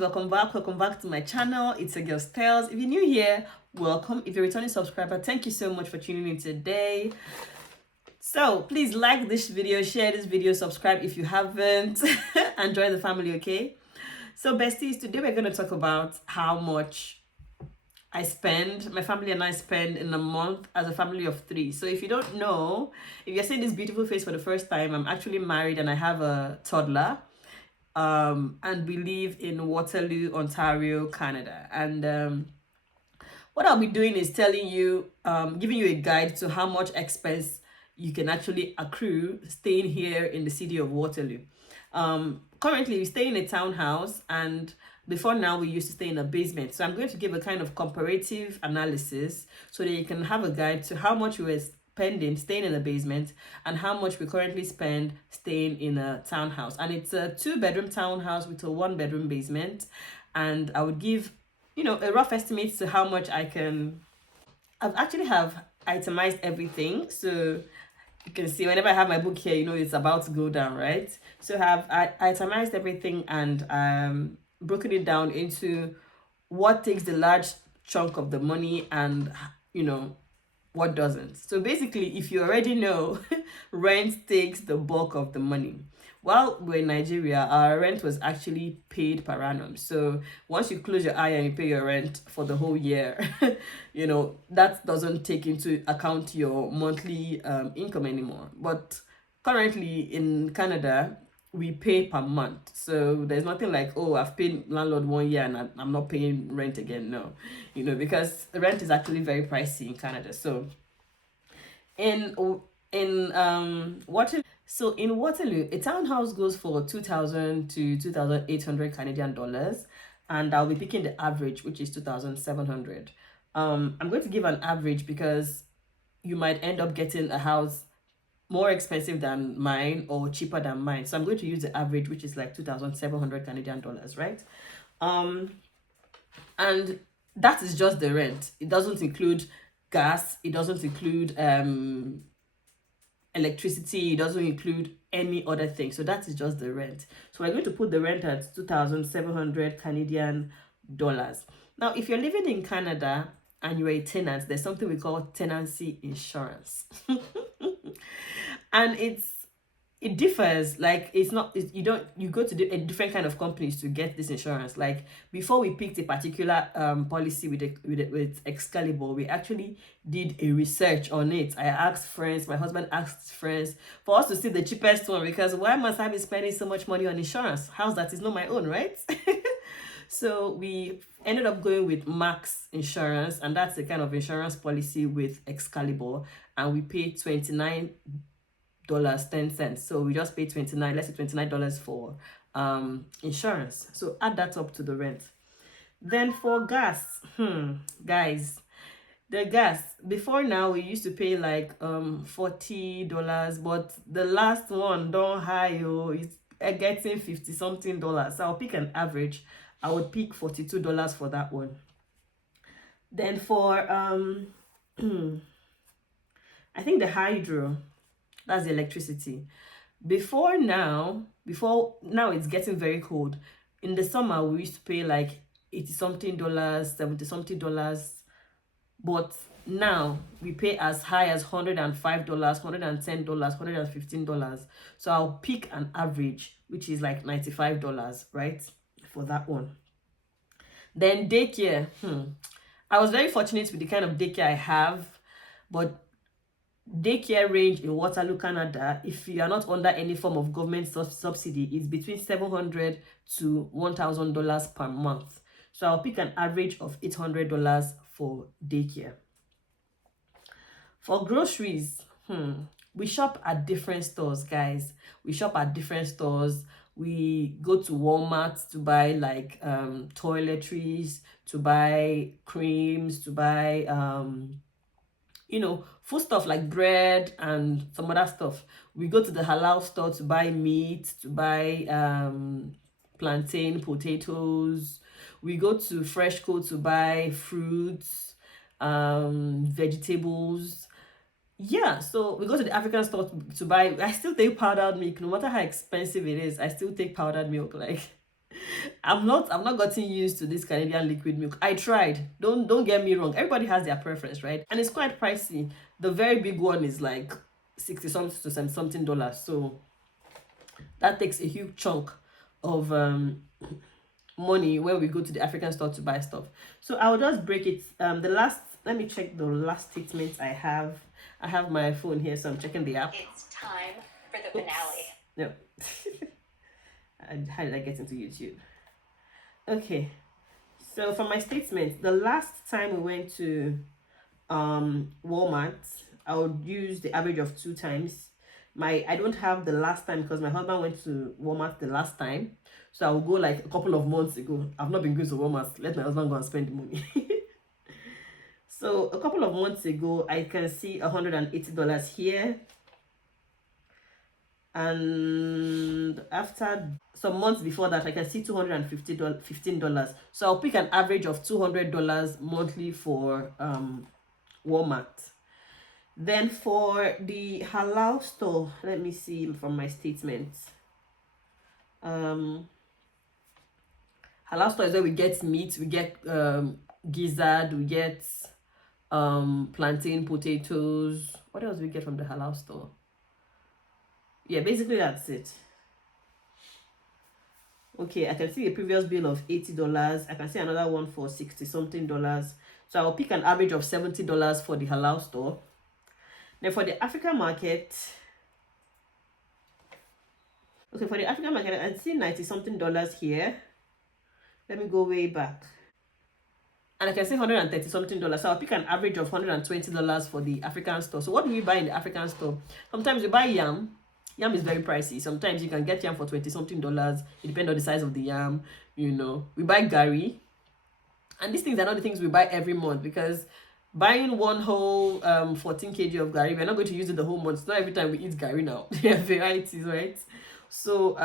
welcome back to my channel. It's a girl's tales. If you're new here, welcome. If you're a returning subscriber, thank you so much for tuning in today. So please like this video, share this video, subscribe if you haven't, and join the family. Okay, so besties, today we're going to talk about how much my family and I spend in a month as a family of 3. So if you don't know, if you're seeing this beautiful face for the first time, I'm actually married and I have a toddler. And we live in Waterloo, Ontario, Canada. And what I'll be doing is telling you, giving you a guide to how much expense you can actually accrue staying here in the city of Waterloo. Currently, we stay in a townhouse, and before now, we used to stay in a basement. So I'm going to give a kind of comparative analysis so that you can have a guide to how much we were spending staying in a basement and how much we currently spend staying in a townhouse. And it's a 2-bedroom townhouse with a 1-bedroom basement. And I would give, a rough estimate to how much I've actually have itemized everything. So you can see whenever I have my book here, it's about to go down, right? So I itemized everything and broken it down into what takes the large chunk of the money and, what doesn't. So basically, if you already know, rent takes the bulk of the money. While we're in Nigeria, our rent was actually paid per annum. So once you close your eye and you pay your rent for the whole year, that doesn't take into account your monthly income anymore. But currently in Canada, we pay per month. So there's nothing like, oh, I've paid landlord 1 year and I'm not paying rent again. No, because rent is actually very pricey in Canada. So in Waterloo, a townhouse goes for 2,000 to 2,800 Canadian dollars, and I'll be picking the average, which is 2,700. I'm going to give an average because you might end up getting a house more expensive than mine or cheaper than mine. So I'm going to use the average, which is like 2,700 Canadian dollars, right? And that is just the rent. It doesn't include gas. It doesn't include electricity. It doesn't include any other thing. So that is just the rent. So we're going to put the rent at 2,700 Canadian dollars. Now, if you're living in Canada and you're a tenant, there's something we call tenancy insurance. And it differs. Like, you go to a different kind of companies to get this insurance. Like, before we picked a particular policy with Excalibur, we actually did a research on it. I asked friends, my husband asked friends for us to see the cheapest one, because why must I be spending so much money on insurance? How's that? Is not my own, right? So we ended up going with Max Insurance, and that's the kind of insurance policy with Excalibur, and we paid $29.10. So we just paid $29 for insurance. So add that up to the rent. Then for gas, guys, the gas, before now we used to pay like $40, but the last one don't high, it's getting $50 something. So I'll pick an average. I would pick $42 for that one. Then for I think the hydro, that's the electricity. Before now it's getting very cold. In the summer we used to pay like $80 something, $70 something, but now we pay as high as $105, $110, $115. So I'll pick an average, which is like $95, right, for that one. Then daycare, I was very fortunate with the kind of daycare I have, but daycare range in Waterloo, Canada, if you are not under any form of government subsidy, is between $700 to $1,000 per month. So I'll pick an average of $800 for daycare. For groceries, we shop at different stores, guys. We shop at different stores. We go to Walmart to buy like toiletries, to buy creams, to buy food stuff like bread and some other stuff. We go to the halal store to buy meat, to buy plantain, potatoes. We go to Freshco to buy fruits, vegetables. Yeah, so we go to the African store to buy. I still take powdered milk, no matter how expensive it is. I still take powdered milk. Like, I'm not gotten used to this Canadian liquid milk. I tried. Don't get me wrong. Everybody has their preference, right? And it's quite pricey. The very big one is like 60 something to something dollars. So that takes a huge chunk of money when we go to the African store to buy stuff. So I'll just break it. Let me check the last statement I have. I have my phone here, so I'm checking the app. It's time for the finale. No. How did I get into YouTube? Okay. So for my statement, the last time we went to Walmart, I would use the average of 2 times. I don't have the last time because my husband went to Walmart the last time. So I will go like a couple of months ago. I've not been going to Walmart. Let my husband go and spend the money. So a couple of months ago, I can see $180 here. And after some months before that, I can see $215. So I'll pick an average of $200 monthly for Walmart. Then for the halal store, let me see from my statements. Halal store is where we get meat, we get gizzard, we get plantain, potatoes. What else do we get from the halal store? Yeah, basically that's it. Okay, I can see a previous bill of $80. I can see another one for 60 something dollars. So I'll pick an average of $70 for the halal store. Then for the African market, okay, for the African market, I see 90 something dollars here. Let me go way back. And I can see 130 something dollars. So I'll pick an average of $120 for the African store. So what do we buy in the African store? Sometimes we buy yam. Yam is very pricey. Sometimes you can get yam for 20 something dollars. It depends on the size of the yam. You know, we buy gari. And these things are not the things we buy every month, because buying one whole 14 kg of gari, we're not going to use it the whole month. It's not every time we eat gari now. There are varieties, right? So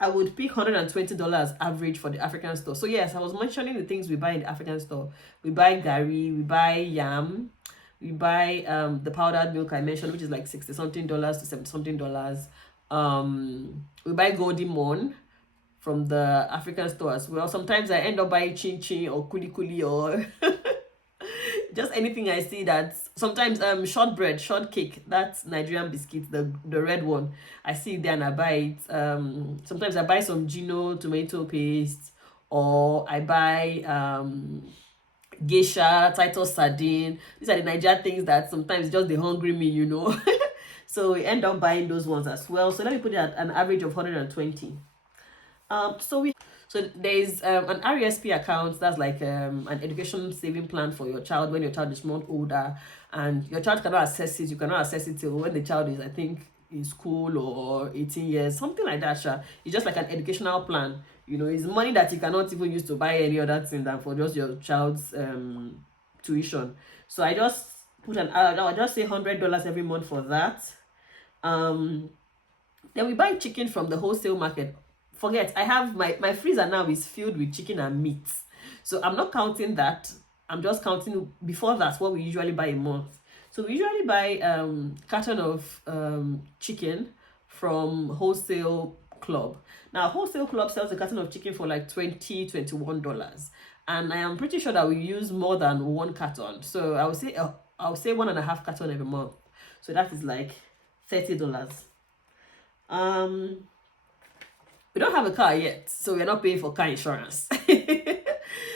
I would pick $120 average for the African store. So yes, I was mentioning the things we buy in the African store. We buy gari, we buy yam, we buy the powdered milk I mentioned, which is like 60 something dollars to 70 something dollars. We buy golden morn from the African store as well. Sometimes I end up buying chin chin or kuli kuli or just anything I see. That sometimes shortbread, shortcake, that's Nigerian biscuit, the red one, I see it there and I buy it. Sometimes I buy some Gino tomato paste, or I buy geisha, Titus sardine. These are the Nigerian things that sometimes just they hungry me, you know. So we end up buying those ones as well. So let me put it at an average of 120. So there's an RESP account. That's like an education saving plan for your child when your child is much older, and your child cannot access it. You cannot access it till when the child is, I think, in school or 18 years, something like that. It's just like an educational plan. You know, it's money that you cannot even use to buy any other thing than for just your child's tuition. So I just put I'll just say $100 every month for that. Then we buy chicken from the wholesale market. Forget, I have my freezer now is filled with chicken and meat. So I'm not counting that. I'm just counting before that what we usually buy a month. So we usually buy carton of chicken from Wholesale Club. Now Wholesale Club sells a carton of chicken for like $21. And I am pretty sure that we use more than one carton. So I would say 1.5 carton every month. So that is like $30. We don't have a car yet, so we're not paying for car insurance.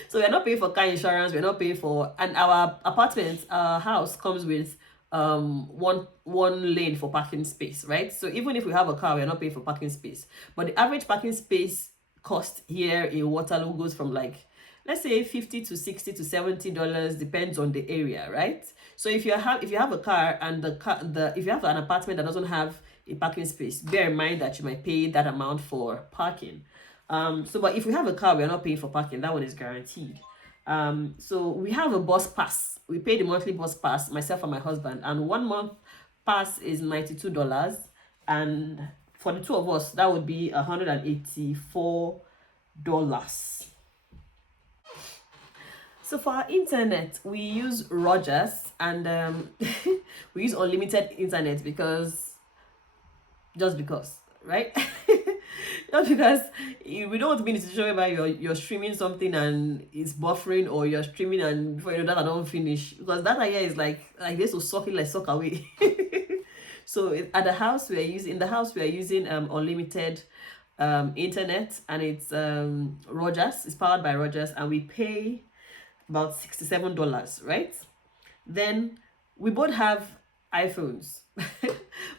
So we're not paying for car insurance. We're not paying for, and our apartment, our house comes with one lane for parking space, right? So even if we have a car, we're not paying for parking space. But the average parking space cost here in Waterloo goes from like, let's say $50 to $60 to $70, depends on the area, right? So if you have a car and if you have an apartment that doesn't have a parking space, bear in mind that you might pay that amount for parking. But if we have a car, we're not paying for parking. That one is guaranteed. So we have a bus pass. We pay the monthly bus pass, myself and my husband, and 1 month pass is $92. And for the two of us, that would be $184. So for our internet, we use Rogers, and we use unlimited internet because, right? Not because we don't want to be in a situation where you're streaming something and it's buffering, or you're streaming and before you know that I don't finish, because that idea is like this will suck it like suck away. So at the house we are using unlimited internet, and it's Rogers. It's powered by Rogers, and we pay about $67, right? Then we both have iPhones.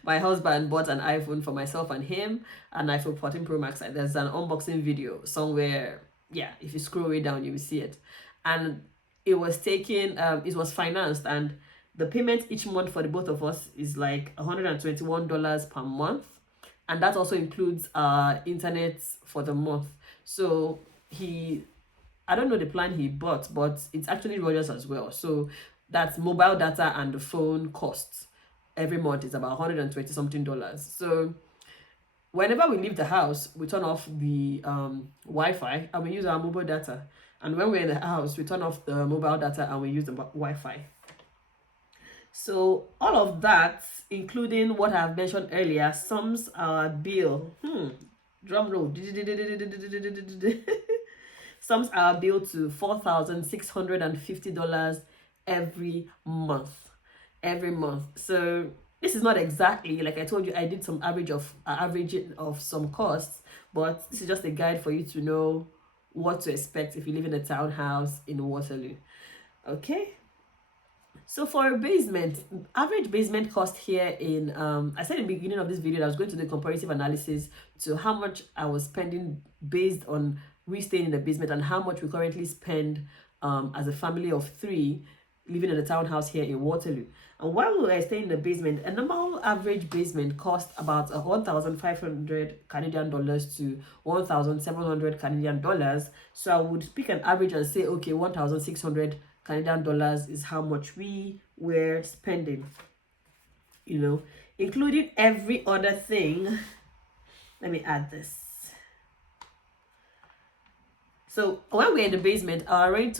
My husband bought an iPhone for myself and him, an iPhone 14 Pro Max. There's an unboxing video somewhere. Yeah, if you scroll way down, you will see it. And it was it was financed, and the payment each month for the both of us is like $121 per month. And that also includes internet for the month. So I don't know the plan he bought, but it's actually Rogers as well. So that's mobile data and the phone costs every month is about $120 something. So whenever we leave the house, we turn off the Wi-Fi and we use our mobile data. And when we're in the house, we turn off the mobile data and we use the Wi-Fi. So all of that, including what I've mentioned earlier, sums our bill. Drum roll. Sums our bill to $4,650 every month. So this is not exactly, like I told you, I did some averaging of some costs, but this is just a guide for you to know what to expect if you live in a townhouse in Waterloo. Okay. So for a basement, average basement cost here in, I said in the beginning of this video that I was going to do comparative analysis to how much I was spending based on we staying in the basement and how much we currently spend as a family of 3 living in a townhouse here in Waterloo. And while we were staying in the basement, a normal average basement cost about 1,500 Canadian dollars to 1,700 Canadian dollars. So I would pick an average and say, okay, 1,600 Canadian dollars is how much we were spending, including every other thing. Let me add this. So when we're in the basement, our rent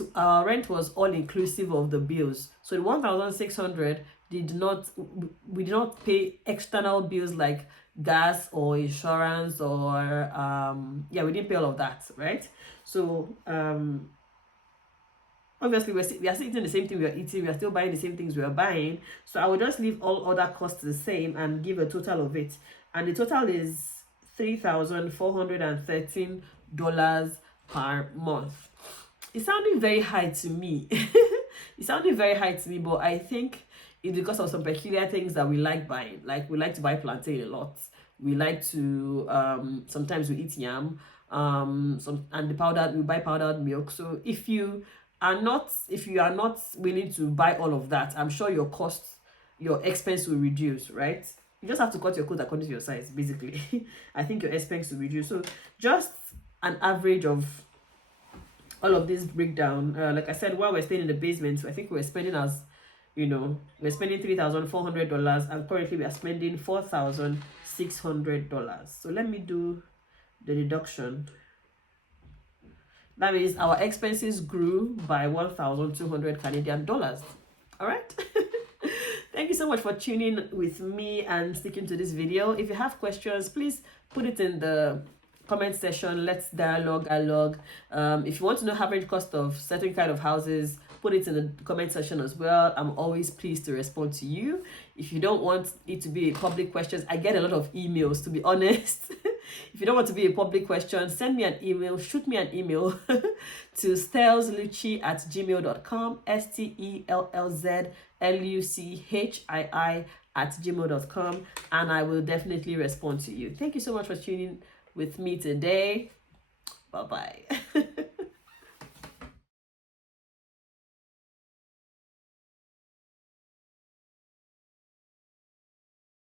was all inclusive of the bills. So the 1,600 we did not pay external bills like gas or insurance or we didn't pay all of that, right? So obviously we are still eating the same thing we are eating, we are still buying the same things we are buying. So I will just leave all other costs the same and give a total of it, and the total is $3,413 per month. It's sounding very high to me. But I think it's because of some peculiar things that we like buying. Like we like to buy plantain a lot. We like to sometimes we eat yam. We buy powdered milk. So if you are not willing to buy all of that, I'm sure your expense will reduce, right? You just have to cut your coat according to your size, basically. I think your expense will reduce. So just an average of all of this breakdown. Like I said, while we're staying in the basement, I think we're spending we're spending $3,400, and currently we are spending $4,600. So let me do the deduction. That means our expenses grew by 1,200 Canadian dollars. All right. Thank you so much for tuning with me and sticking to this video. If you have questions, please put it in the comment section. Let's dialogue. If you want to know average cost of certain kind of houses, put it in the comment section as well. I'm always pleased to respond to you. If you don't want it to be a public question, I get a lot of emails, to be honest. If you don't want to be a public question, send me an email, shoot me an email to stellslucci@gmail.com, STELLZLUCHII@gmail.com, and I will definitely respond to you. Thank you so much for tuning with me today. Bye-bye.